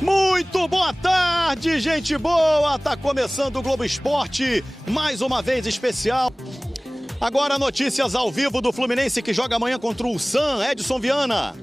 Muito boa tarde, gente boa! Tá começando o Globo Esporte, mais uma vez especial. Agora notícias ao vivo do Fluminense que joga amanhã contra o Ulsan, Edson Viana.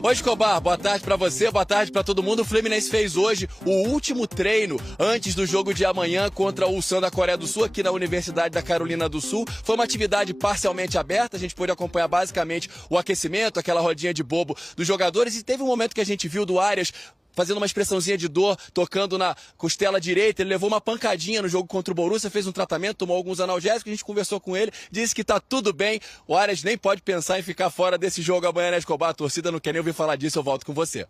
Oi, Escobar, boa tarde pra você, boa tarde pra todo mundo. O Fluminense fez hoje o último treino antes do jogo de amanhã contra o Ulsan da Coreia do Sul, aqui na Universidade da Carolina do Sul. Foi uma atividade parcialmente aberta, a gente pôde acompanhar basicamente o aquecimento, aquela rodinha de bobo dos jogadores, e teve um momento que a gente viu do Arias fazendo uma expressãozinha de dor, tocando na costela direita. Ele levou uma pancadinha no jogo contra o Borussia, fez um tratamento, tomou alguns analgésicos, a gente conversou com ele, disse que tá tudo bem. O Arias nem pode pensar em ficar fora desse jogo amanhã, né, Escobar? A torcida não quer nem ouvir falar disso, eu volto com você.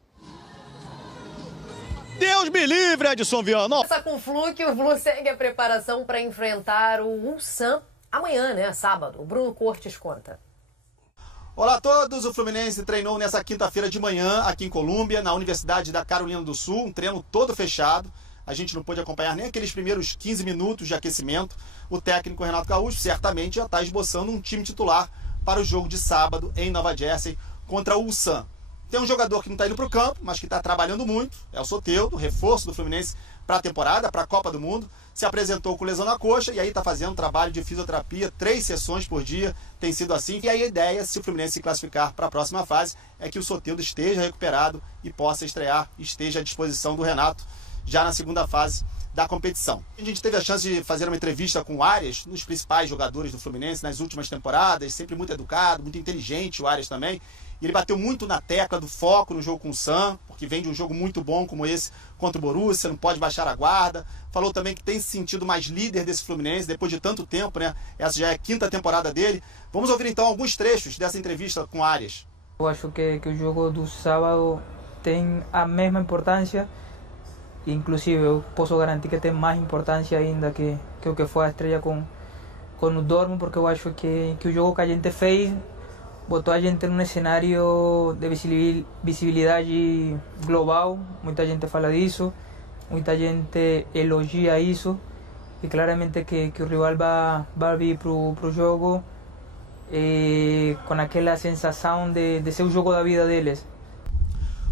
Deus me livre, Edson Viana! Começa com o Flu, que o Flu segue a preparação para enfrentar o Ulsan amanhã, né, sábado. O Bruno Cortes conta. Olá a todos, o Fluminense treinou nessa quinta-feira de manhã aqui em Colômbia, na Universidade da Carolina do Sul, um treino todo fechado. A gente não pôde acompanhar nem aqueles primeiros 15 minutos de aquecimento. O técnico Renato Gaúcho certamente já está esboçando um time titular para o jogo de sábado em Nova Jersey contra o Ulsan. Tem um jogador que não está indo para o campo, mas que está trabalhando muito, é o Soteldo, reforço do Fluminense para a temporada, para a Copa do Mundo. Se apresentou com lesão na coxa e aí está fazendo trabalho de fisioterapia, 3 sessões por dia, tem sido assim. E aí a ideia, se o Fluminense se classificar para a próxima fase, é que o Soteldo esteja recuperado e possa estrear, esteja à disposição do Renato já na segunda fase da competição. A gente teve a chance de fazer uma entrevista com o Arias, um dos principais jogadores do Fluminense nas últimas temporadas, sempre muito educado, muito inteligente o Arias também. E ele bateu muito na tecla do foco no jogo com o Ulsan, porque vem de um jogo muito bom como esse contra o Borussia, não pode baixar a guarda. Falou também que tem se sentido mais líder desse Fluminense depois de tanto tempo, né? Essa já é a 5ª temporada dele. Vamos ouvir então alguns trechos dessa entrevista com o Arias. Eu acho que o jogo do sábado tem a mesma importância, inclusive eu posso garantir que tem mais importância ainda que o que foi a estreia com o Dortmund, porque eu acho que o jogo que a gente fez botou a gente num cenário de visibilidade global. Muita gente fala disso, muita gente elogia isso, e claramente que o rival vai vir pro jogo com aquela sensação de ser o jogo da vida deles.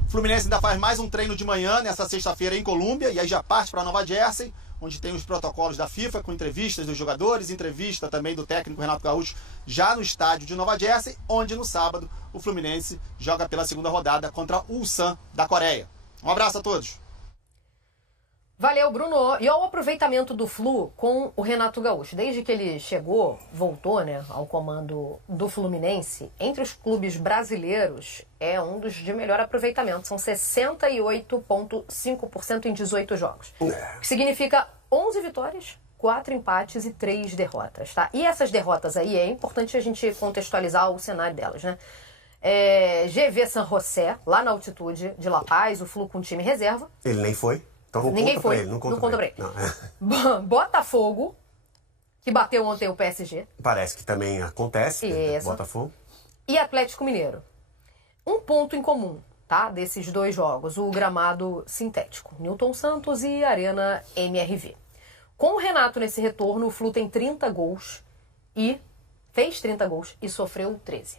O Fluminense ainda faz mais um treino de manhã nessa sexta-feira em Colômbia e aí já parte para Nova Jersey, onde tem os protocolos da FIFA com entrevistas dos jogadores, entrevista também do técnico Renato Gaúcho já no estádio de Nova Jersey, onde no sábado o Fluminense joga pela segunda rodada contra o Ulsan da Coreia. Um abraço a todos. Valeu, Bruno. E olha o aproveitamento do Flu com o Renato Gaúcho. Desde que ele voltou, né, ao comando do Fluminense, entre os clubes brasileiros, é um dos de melhor aproveitamento. São 68,5% em 18 jogos. O que significa 11 vitórias, 4 empates e 3 derrotas, tá? E essas derrotas aí, é importante a gente contextualizar o cenário delas, né? GV San José, lá na altitude de La Paz, o Flu com time reserva. Ele nem foi. Então não Ninguém conta foi, pra ele, não conta pra ele. Não. Botafogo, que bateu ontem o PSG. Parece que também acontece, né? Botafogo. E Atlético Mineiro. Um ponto em comum, tá? Desses dois jogos, o gramado sintético. Newton Santos e Arena MRV. Com o Renato nesse retorno, o Flu tem 30 gols e fez 30 gols e sofreu 13.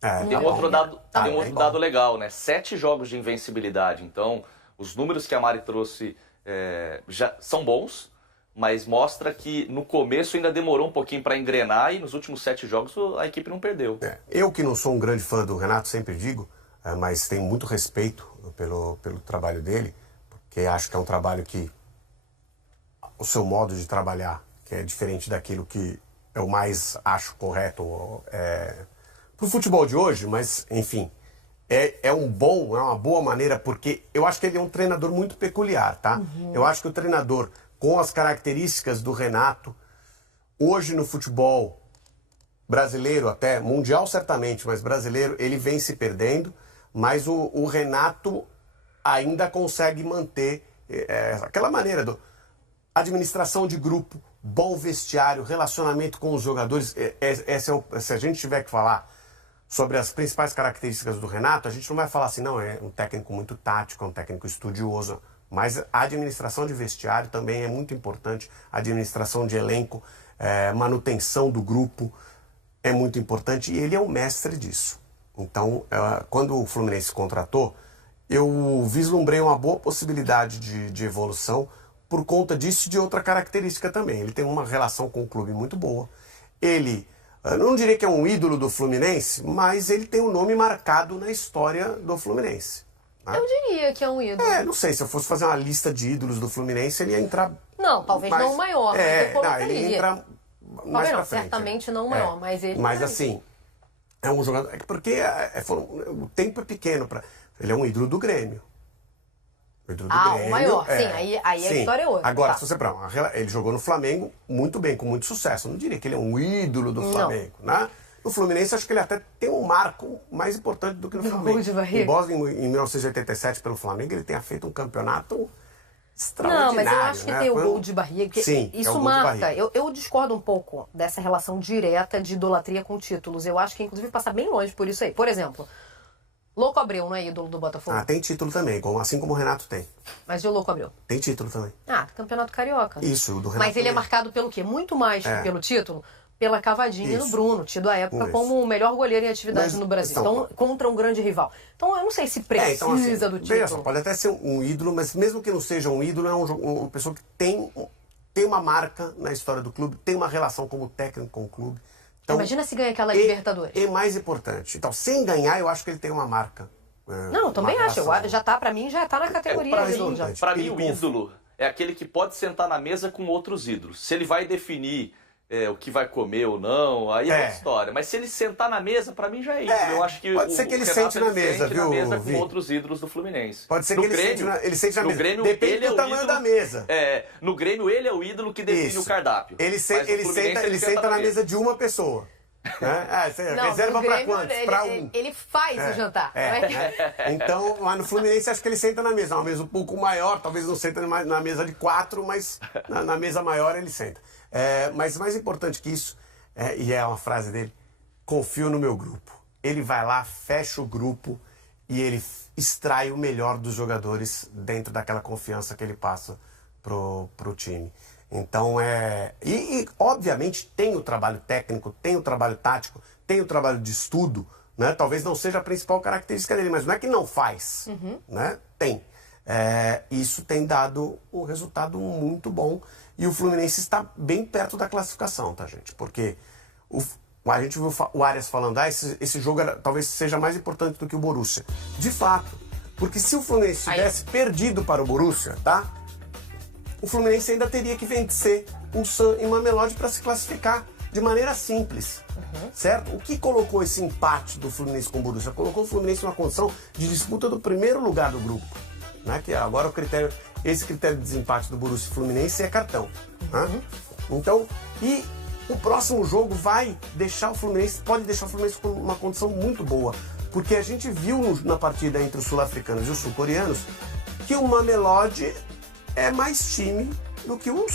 Tem um outro dado legal, né? 7 jogos de invencibilidade, então os números que a Mari trouxe já são bons, mas mostra que no começo ainda demorou um pouquinho para engrenar e nos últimos 7 jogos a equipe não perdeu. Eu que não sou um grande fã do Renato, sempre digo, mas tenho muito respeito pelo trabalho dele, porque acho que é um trabalho que o seu modo de trabalhar, que é diferente daquilo que eu mais acho correto pro futebol de hoje, mas enfim... É uma boa maneira, porque eu acho que ele é um treinador muito peculiar, tá? Eu acho que o treinador, com as características do Renato, hoje no futebol brasileiro, até mundial certamente, mas brasileiro, ele vem se perdendo, mas o Renato ainda consegue manter aquela maneira do administração de grupo, bom vestiário, relacionamento com os jogadores. Se a gente tiver que falar sobre as principais características do Renato, a gente não vai falar assim, não, é um técnico muito tático, é um técnico estudioso, mas a administração de vestiário também é muito importante, a administração de elenco, manutenção do grupo é muito importante e ele é o mestre disso. Então, quando o Fluminense contratou, eu vislumbrei uma boa possibilidade de evolução por conta disso e de outra característica também. Ele tem uma relação com o clube muito boa. Ele, eu não diria que é um ídolo do Fluminense, mas ele tem um nome marcado na história do Fluminense. Né? Eu diria que é um ídolo. Não sei, se eu fosse fazer uma lista de ídolos do Fluminense, ele ia entrar... Não, talvez não o maior, mas eu colocaria. Ele ia entrar mais pra frente. Certamente não o maior, mas ele... Mas assim, é um jogador... Porque o tempo é pequeno para... Ele é um ídolo do Grêmio. O maior, sim, aí a história é outra. Agora, tá. se você ele jogou no Flamengo muito bem, com muito sucesso. Eu não diria que ele é um ídolo do Flamengo, né? No Fluminense, acho que ele até tem um marco mais importante do que no Flamengo. Gol de barriga. Embora em 1987, pelo Flamengo, ele tenha feito um campeonato extraordinário. Não, mas eu acho que tem o gol de barriga, porque sim, isso marca. Eu discordo um pouco dessa relação direta de idolatria com títulos. Eu acho que, inclusive, passa bem longe por isso aí. Por exemplo, Louco Abreu não é ídolo do Botafogo? Tem título também, assim como o Renato tem. Mas e o Louco Abreu? Tem título também. Campeonato carioca. Isso, o do Renato. Mas ele é marcado pelo quê? Muito mais que pelo título, pela cavadinha do Bruno, tido à época como o melhor goleiro em atividade no Brasil. Então, contra um grande rival. Então, eu não sei se precisa do título. Veja só, pode até ser um ídolo, mas mesmo que não seja um ídolo, é uma pessoa que tem uma marca na história do clube, tem uma relação como técnico com o clube. Então, imagina se ganha aquela Libertadores. É mais importante. Então, sem ganhar, eu acho que ele tem uma marca. Não, também acho. Pra mim, já tá na categoria. Para mim, o ídolo é aquele que pode sentar na mesa com outros ídolos. Se ele vai definir o que vai comer ou não, aí é outra história. Mas se ele sentar na mesa, para mim já é ídolo. Eu acho que pode ser que ele sente na mesa, viu, na mesa com outros ídolos do Fluminense. Pode ser que ele sente na mesa. Grêmio, depende do tamanho da mesa. No Grêmio, ele é o ídolo que define o cardápio. Ele senta na mesa de uma pessoa. Reserva para quantos? Para um. Ele faz o jantar. Então, lá no Fluminense, acho que ele senta na mesa. Uma mesa um pouco maior, talvez não senta na mesa de 4, mas na mesa maior ele senta. Mas mais importante que isso, e é uma frase dele, confio no meu grupo. Ele vai lá, fecha o grupo e ele extrai o melhor dos jogadores dentro daquela confiança que ele passa pro time. Então, obviamente tem o trabalho técnico, tem o trabalho tático, tem o trabalho de estudo, né? Talvez não seja a principal característica dele, mas não é que não faz, né? Tem. Isso tem dado um resultado muito bom e o Fluminense está bem perto da classificação, tá, gente? Porque a gente viu o Arias falando, esse jogo talvez seja mais importante do que o Borussia. De fato, porque se o Fluminense tivesse perdido para o Borussia, tá? O Fluminense ainda teria que vencer o San e Mamelodi para se classificar de maneira simples, certo? O que colocou esse empate do Fluminense com o Borussia? Colocou o Fluminense numa condição de disputa do primeiro lugar do grupo, né? Que agora esse critério de desempate do Borussia e Fluminense é cartão, né? Então, e o próximo jogo pode deixar o Fluminense com uma condição muito boa, porque a gente viu na partida entre os sul-africanos e os sul-coreanos que o Mamelodi é mais time do que o